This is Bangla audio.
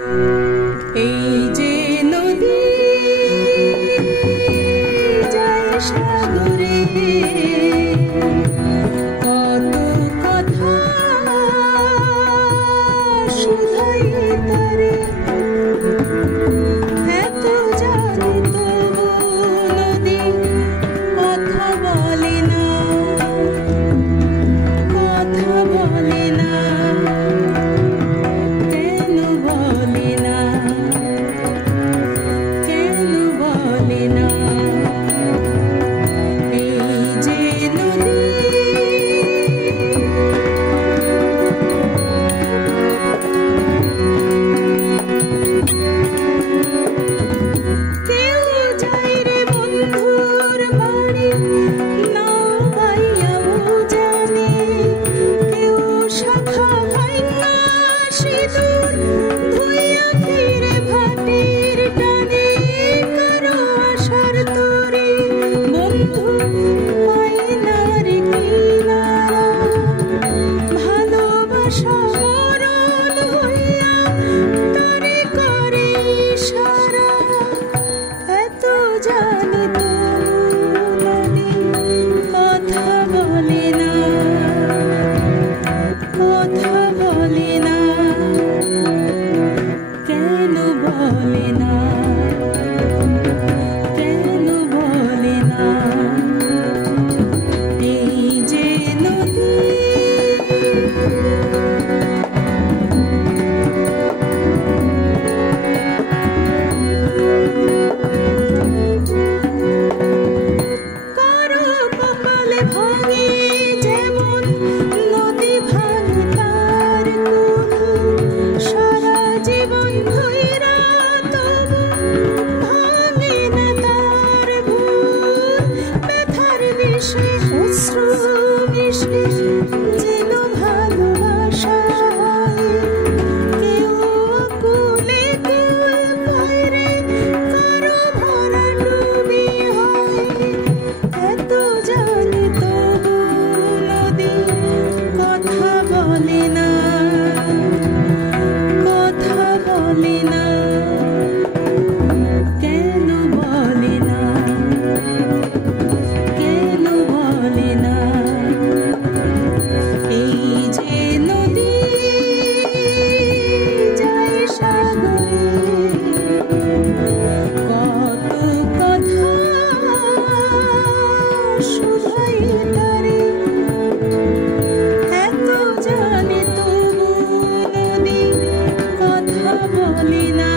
এই যে নদী যায় সাগরে, কত কথা শুধাই তারে, এত জানি তবু নদী কথা বলে না, কথা বলে না, কেন বলে না, কেন বলে না। এই যে নদী কেউ যায় রে বন্ধুর বাড়ি, নাও বাইয়া জানে, কেউ শাখা ভাঙা সিঁদুর ধুইয়া ফিরে ভাটির টানে, কারো আশার তরে বন্ধু পায় না রে কিনারা, ভালোবাসা মরণ হইয়া তারে করে ইশারা, এত জানি তবু নদী কথা বলে না, কথা বলে না, কেন বলে না, কেন বলে না। এই যে নদী কারো কপালে ভাঙে যেমন নদী ভাঙে তার কুলু, সারা জীবন ধইরা তবু ভাঙে না তার ভুল, ব্যথার বিষে অশ্রু মিশে যেন ভালোবাসা হয়, কেউ কুলে কুল পায় রে, কারো ভরা ডুবি হয়, এত জানি তবু নদী কথা বলে না, কথা বলে না, কেন বলে না, কেন বলে না। এই যে নদী যায় সাগরে, কত কথা শুধাই তারে, এত জানি তবু নদী কথা বলে না।